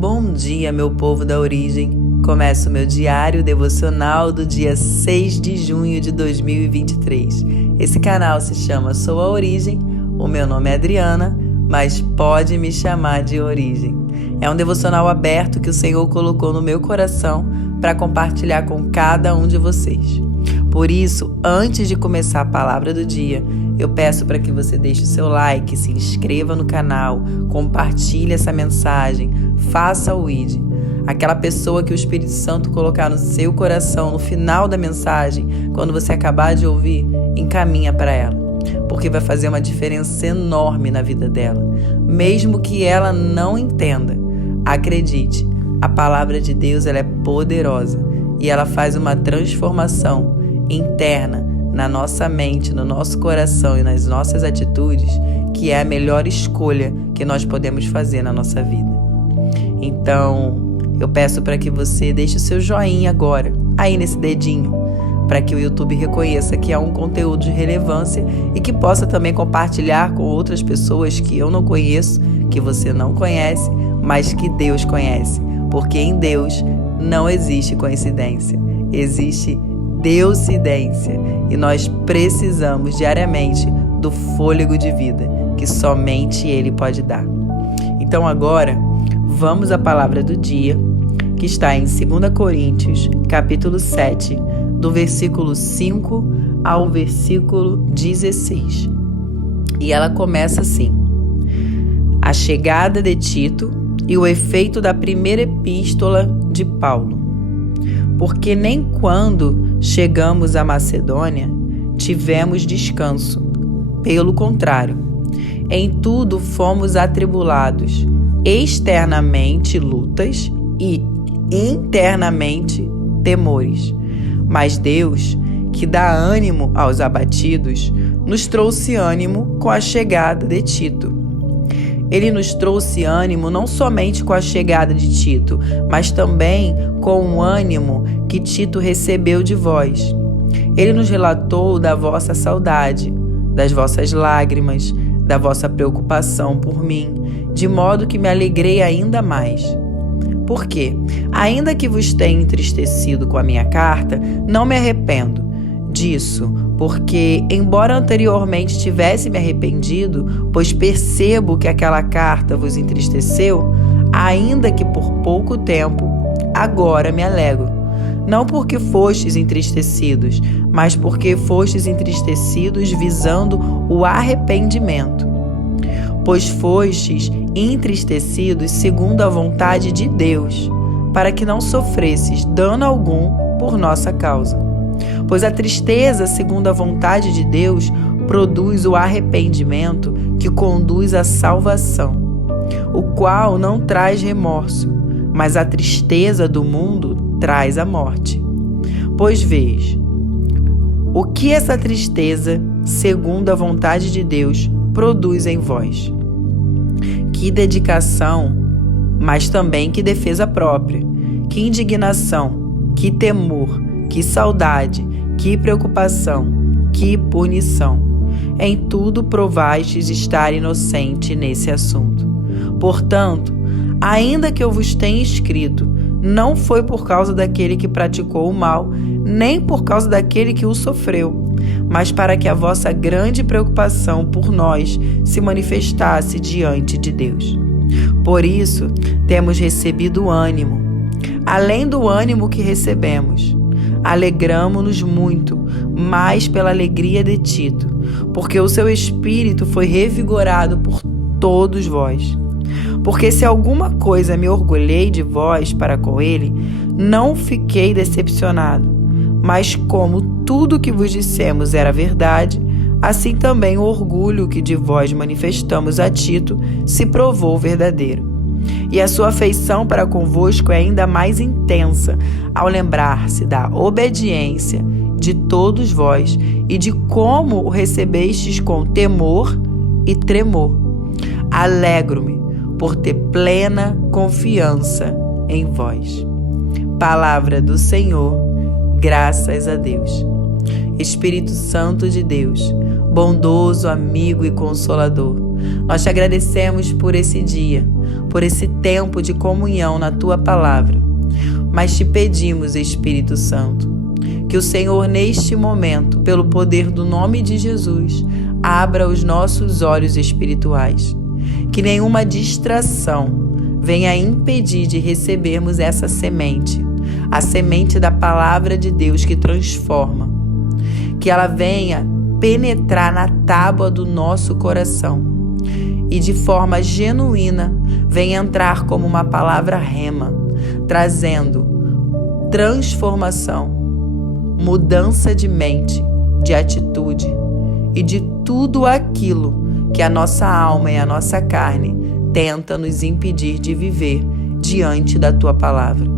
Bom dia, meu povo da origem. Começa o meu diário devocional do dia 6 de junho de 2023. Esse canal se chama Sou a Origem. O meu nome é Adriana, mas pode me chamar de Origem. É um devocional aberto que o Senhor colocou no meu coração para compartilhar com cada um de vocês. Por isso, antes de começar a palavra do dia, eu peço para que você deixe o seu like, se inscreva no canal, compartilhe essa mensagem, faça o ID. Aquela pessoa que o Espírito Santo colocar no seu coração no final da mensagem, quando você acabar de ouvir, encaminha para ela, porque vai fazer uma diferença enorme na vida dela. Mesmo que ela não entenda, acredite, a palavra de Deus ela é poderosa e ela faz uma transformação interna na nossa mente, no nosso coração e nas nossas atitudes, que é a melhor escolha que nós podemos fazer na nossa vida. Então, eu peço para que você deixe o seu joinha agora, aí nesse dedinho, para que o YouTube reconheça que é um conteúdo de relevância e que possa também compartilhar com outras pessoas que eu não conheço, que você não conhece, mas que Deus conhece. Porque em Deus não existe coincidência, existe Deusidência. E nós precisamos diariamente do fôlego de vida que somente Ele pode dar. Então agora, vamos à palavra do dia, que está em 2 Coríntios, capítulo 7, do versículo 5 ao versículo 16. E ela começa assim: a chegada de Tito e o efeito da primeira epístola de Paulo. Porque nem quando chegamos à Macedônia tivemos descanso. Pelo contrário, em tudo fomos atribulados, externamente lutas e internamente temores. Mas Deus, que dá ânimo aos abatidos, nos trouxe ânimo com a chegada de Tito. Ele nos trouxe ânimo não somente com a chegada de Tito, mas também com o ânimo que Tito recebeu de vós. Ele nos relatou da vossa saudade, das vossas lágrimas, da vossa preocupação por mim, de modo que me alegrei ainda mais. Por quê? Ainda que vos tenha entristecido com a minha carta, não me arrependo disso, porque, embora anteriormente tivesse me arrependido, pois percebo que aquela carta vos entristeceu, ainda que por pouco tempo, agora me alegro. Não porque fostes entristecidos, mas porque fostes entristecidos visando o arrependimento. Pois fostes entristecidos segundo a vontade de Deus, para que não sofresses dano algum por nossa causa. Pois a tristeza, segundo a vontade de Deus, produz o arrependimento que conduz à salvação, o qual não traz remorso, mas a tristeza do mundo traz a morte. Pois vês, o que essa tristeza, segundo a vontade de Deus, produz em vós? Que dedicação, mas também que defesa própria, que indignação, que temor, que saudade, que preocupação, que punição. Em tudo provastes estar inocente nesse assunto. Portanto, ainda que eu vos tenha escrito, não foi por causa daquele que praticou o mal, nem por causa daquele que o sofreu, mas para que a vossa grande preocupação por nós se manifestasse diante de Deus. Por isso, temos recebido ânimo, além do ânimo que recebemos. Alegramo-nos muito, mais pela alegria de Tito, porque o seu espírito foi revigorado por todos vós. Porque se alguma coisa me orgulhei de vós para com ele, não fiquei decepcionado, mas como tudo que vos dissemos era verdade, assim também o orgulho que de vós manifestamos a Tito se provou verdadeiro. E a sua afeição para convosco é ainda mais intensa ao lembrar-se da obediência de todos vós e de como o recebestes com temor e tremor. Alegro-me por ter plena confiança em vós. Palavra do Senhor, graças a Deus. Espírito Santo de Deus, bondoso, amigo e consolador, nós te agradecemos por esse dia. por esse tempo de comunhão na Tua Palavra. Mas te pedimos, Espírito Santo, que o Senhor, neste momento, pelo poder do nome de Jesus, abra os nossos olhos espirituais. Que nenhuma distração venha impedir de recebermos essa semente, a semente da Palavra de Deus que transforma. Que ela venha penetrar na tábua do nosso coração e de forma genuína venha entrar como uma palavra rema, trazendo transformação, mudança de mente, de atitude e de tudo aquilo que a nossa alma e a nossa carne tenta nos impedir de viver diante da Tua Palavra.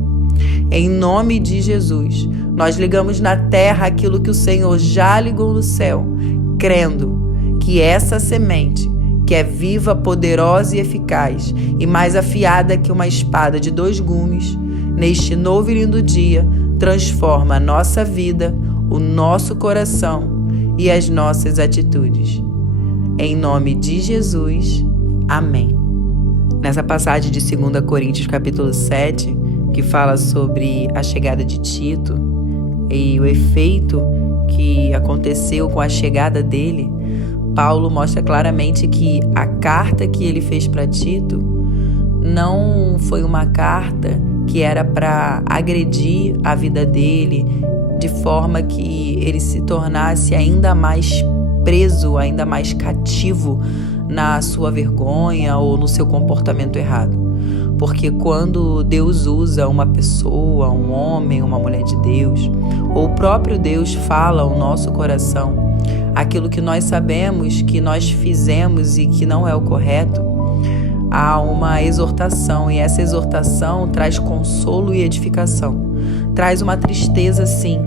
Em nome de Jesus, nós ligamos na terra aquilo que o Senhor já ligou no céu, crendo que essa semente, que é viva, poderosa e eficaz, e mais afiada que uma espada de 2 gumes, neste novo e lindo dia, transforma a nossa vida, o nosso coração e as nossas atitudes. Em nome de Jesus, amém. Nessa passagem de 2 Coríntios capítulo 7, que fala sobre a chegada de Tito e o efeito que aconteceu com a chegada dele, Paulo mostra claramente que a carta que ele fez para Tito não foi uma carta que era para agredir a vida dele, de forma que ele se tornasse ainda mais preso, ainda mais cativo na sua vergonha ou no seu comportamento errado. Porque quando Deus usa uma pessoa, um homem, uma mulher de Deus, ou o próprio Deus fala ao nosso coração aquilo que nós sabemos que nós fizemos e que não é o correto, há uma exortação, e essa exortação traz consolo e edificação. Traz uma tristeza, sim,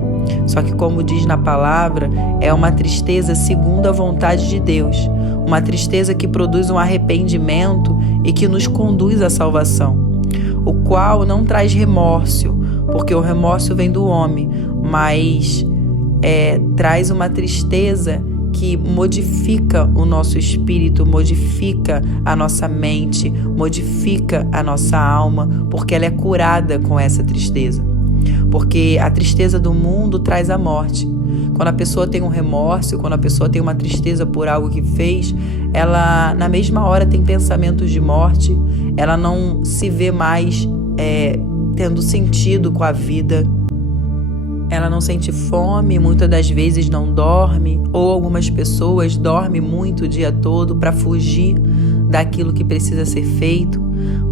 só que, como diz na palavra, é uma tristeza segundo a vontade de Deus, uma tristeza que produz um arrependimento e que nos conduz à salvação, o qual não traz remorso, porque o remorso vem do homem, mas traz uma tristeza que modifica o nosso espírito, modifica a nossa mente, modifica a nossa alma, porque ela é curada com essa tristeza. Porque a tristeza do mundo traz a morte. Quando a pessoa tem um remorso, quando a pessoa tem uma tristeza por algo que fez, ela na mesma hora tem pensamentos de morte, ela não se vê mais tendo sentido com a vida. Ela não sente fome, muitas das vezes não dorme, ou algumas pessoas dormem muito o dia todo para fugir daquilo que precisa ser feito.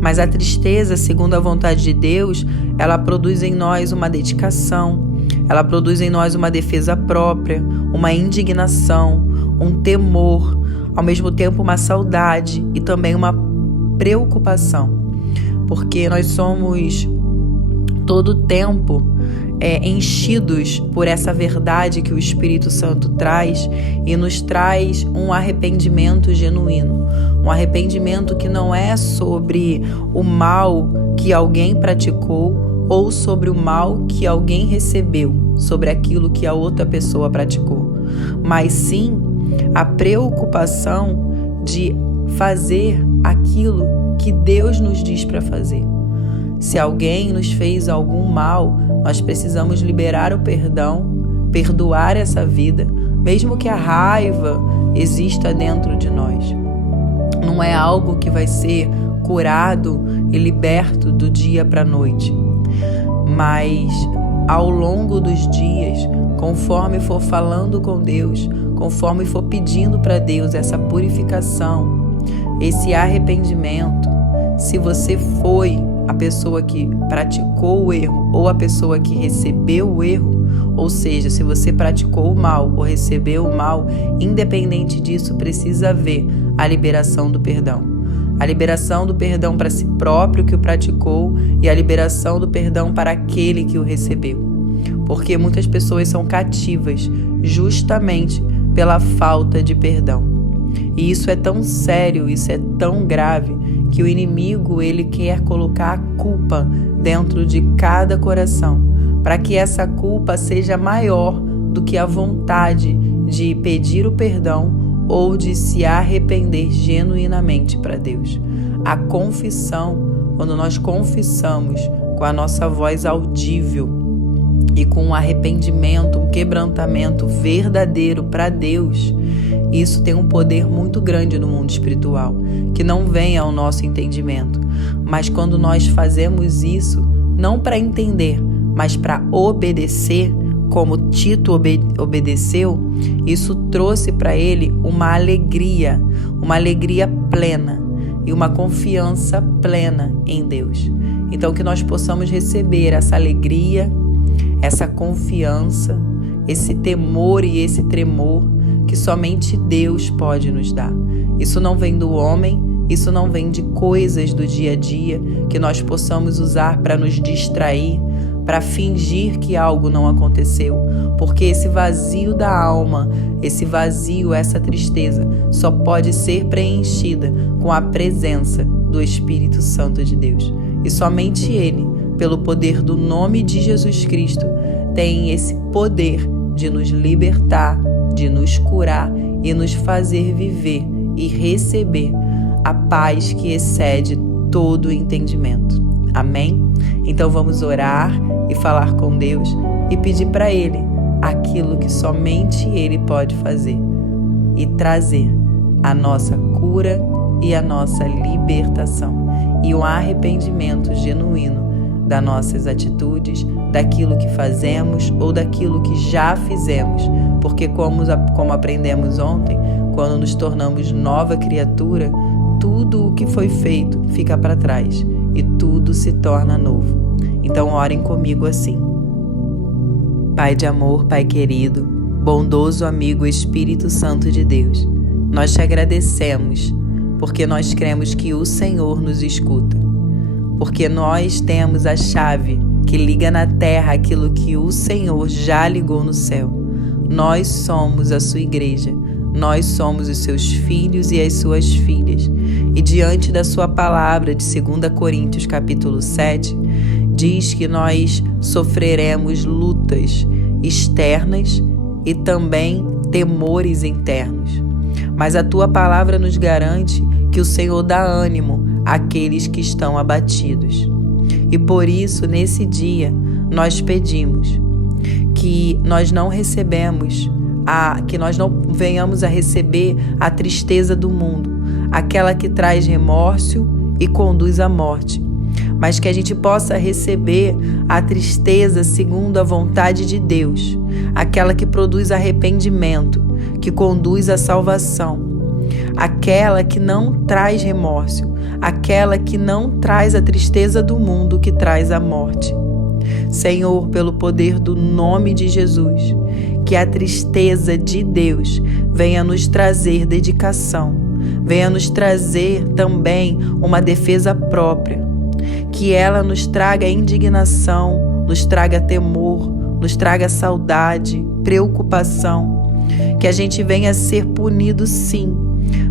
Mas a tristeza, segundo a vontade de Deus, ela produz em nós uma dedicação, ela produz em nós uma defesa própria, uma indignação, um temor, ao mesmo tempo uma saudade e também uma preocupação. Porque nós somos todo o tempo enchidos por essa verdade que o Espírito Santo traz e nos traz um arrependimento genuíno. Um arrependimento que não é sobre o mal que alguém praticou ou sobre o mal que alguém recebeu, sobre aquilo que a outra pessoa praticou, mas sim a preocupação de fazer aquilo que Deus nos diz para fazer. Se alguém nos fez algum mal, nós precisamos liberar o perdão, perdoar essa vida, mesmo que a raiva exista dentro de nós. Não é algo que vai ser curado e liberto do dia para a noite. Mas ao longo dos dias, conforme for falando com Deus, conforme for pedindo para Deus essa purificação, esse arrependimento, se você foi a pessoa que praticou o erro ou a pessoa que recebeu o erro, ou seja, se você praticou o mal ou recebeu o mal, independente disso, precisa haver a liberação do perdão. A liberação do perdão para si próprio que o praticou e a liberação do perdão para aquele que o recebeu. Porque muitas pessoas são cativas justamente pela falta de perdão. E isso é tão sério, isso é tão grave, que o inimigo ele quer colocar a culpa dentro de cada coração, para que essa culpa seja maior do que a vontade de pedir o perdão ou de se arrepender genuinamente para Deus. a confissão, quando nós confessamos com a nossa voz audível e com um arrependimento, um quebrantamento verdadeiro para Deus, isso tem um poder muito grande no mundo espiritual, que não vem ao nosso entendimento. Mas quando nós fazemos isso, não para entender, mas para obedecer, como Tito obedeceu, isso trouxe para ele uma alegria plena e uma confiança plena em Deus. Então que nós possamos receber essa alegria, essa confiança, esse temor e esse tremor que somente Deus pode nos dar. Isso não vem do homem, isso não vem de coisas do dia a dia que nós possamos usar para nos distrair, para fingir que algo não aconteceu, porque esse vazio da alma, esse vazio, essa tristeza, só pode ser preenchida com a presença do Espírito Santo de Deus. E somente Ele, pelo poder do nome de Jesus Cristo, tem esse poder de nos libertar, de nos curar e nos fazer viver e receber a paz que excede todo o entendimento. Amém? Então vamos orar e falar com Deus e pedir para Ele aquilo que somente Ele pode fazer e trazer a nossa cura e a nossa libertação e um arrependimento genuíno das nossas atitudes, daquilo que fazemos ou daquilo que já fizemos, porque como aprendemos ontem, quando nos tornamos nova criatura, tudo o que foi feito fica para trás e tudo se torna novo. Então orem comigo assim. Pai de amor, Pai querido, bondoso amigo Espírito Santo de Deus, nós te agradecemos porque nós cremos que o Senhor nos escuta, porque nós temos a chave que liga na terra aquilo que o Senhor já ligou no céu. Nós somos a sua igreja, nós somos os seus filhos e as suas filhas. E diante da sua palavra de 2 Coríntios capítulo 7, diz que nós sofreremos lutas externas e também temores internos. Mas a tua palavra nos garante que o Senhor dá ânimo àqueles que estão abatidos. E por isso, nesse dia, nós pedimos que nós não venhamos a receber a tristeza do mundo, aquela que traz remorso e conduz à morte, mas que a gente possa receber a tristeza segundo a vontade de Deus, aquela que produz arrependimento, que conduz à salvação, aquela que não traz remorso, aquela que não traz a tristeza do mundo, que traz a morte. Senhor, pelo poder do nome de Jesus, que a tristeza de Deus venha nos trazer dedicação, venha nos trazer também uma defesa própria, que ela nos traga indignação, nos traga temor, nos traga saudade, preocupação, que a gente venha a ser punido sim,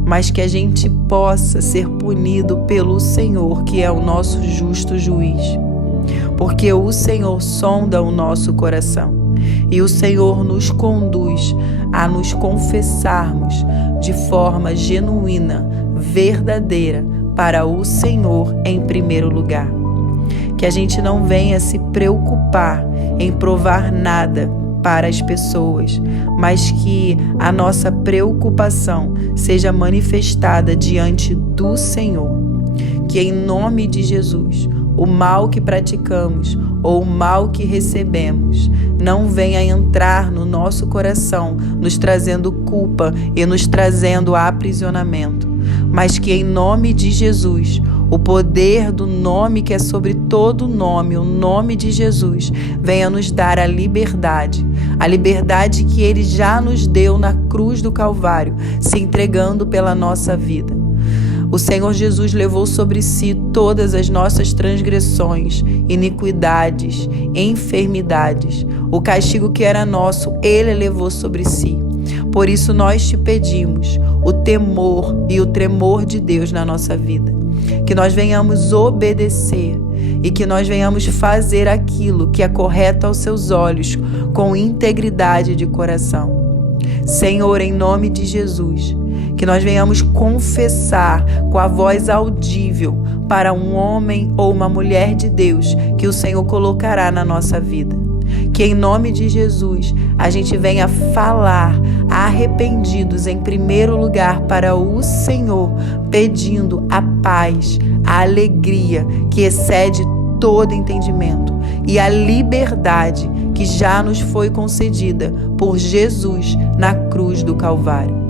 mas que a gente possa ser punido pelo Senhor, que é o nosso justo juiz. Porque o Senhor sonda o nosso coração e o Senhor nos conduz a nos confessarmos de forma genuína, verdadeira, para o Senhor em primeiro lugar. Que a gente não venha se preocupar em provar nada para as pessoas, mas que a nossa preocupação seja manifestada diante do Senhor. Que em nome de Jesus, o mal que praticamos ou o mal que recebemos não venha entrar no nosso coração, nos trazendo culpa e nos trazendo aprisionamento, mas que em nome de Jesus, o poder do nome que é sobre todo nome, o nome de Jesus, venha nos dar a liberdade que Ele já nos deu na cruz do Calvário, se entregando pela nossa vida. O Senhor Jesus levou sobre si todas as nossas transgressões, iniquidades, enfermidades. O castigo que era nosso, Ele levou sobre si. Por isso nós te pedimos o temor e o tremor de Deus na nossa vida. Que nós venhamos obedecer e que nós venhamos fazer aquilo que é correto aos seus olhos, com integridade de coração. Senhor, em nome de Jesus, que nós venhamos confessar com a voz audível para um homem ou uma mulher de Deus que o Senhor colocará na nossa vida. Que em nome de Jesus a gente venha falar arrependidos em primeiro lugar para o Senhor, pedindo a paz, a alegria que excede todo entendimento e a liberdade que já nos foi concedida por Jesus na cruz do Calvário.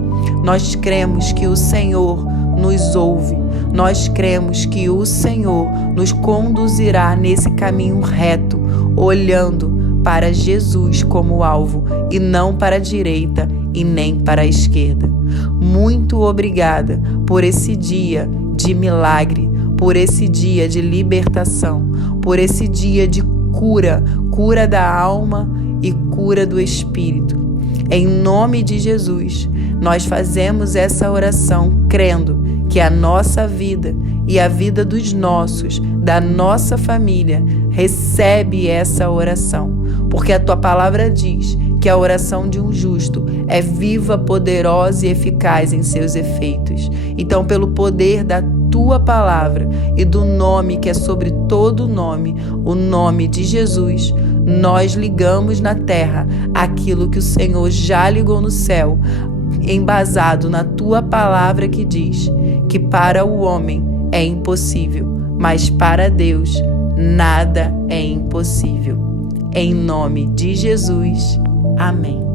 Nós cremos que o Senhor nos ouve, nós cremos que o Senhor nos conduzirá nesse caminho reto, olhando para Jesus como alvo e não para a direita e nem para a esquerda. Muito obrigada por esse dia de milagre, por esse dia de libertação, por esse dia de cura da alma e cura do espírito. Em nome de Jesus, nós fazemos essa oração crendo que a nossa vida e a vida dos nossos, da nossa família, recebe essa oração, porque a tua palavra diz que a oração de um justo é viva, poderosa e eficaz em seus efeitos. Então, pelo poder da tua palavra e do nome que é sobre todo nome, o nome de Jesus, nós ligamos na terra aquilo que o Senhor já ligou no céu, embasado na tua palavra que diz que para o homem é impossível, mas para Deus nada é impossível. Em nome de Jesus, amém.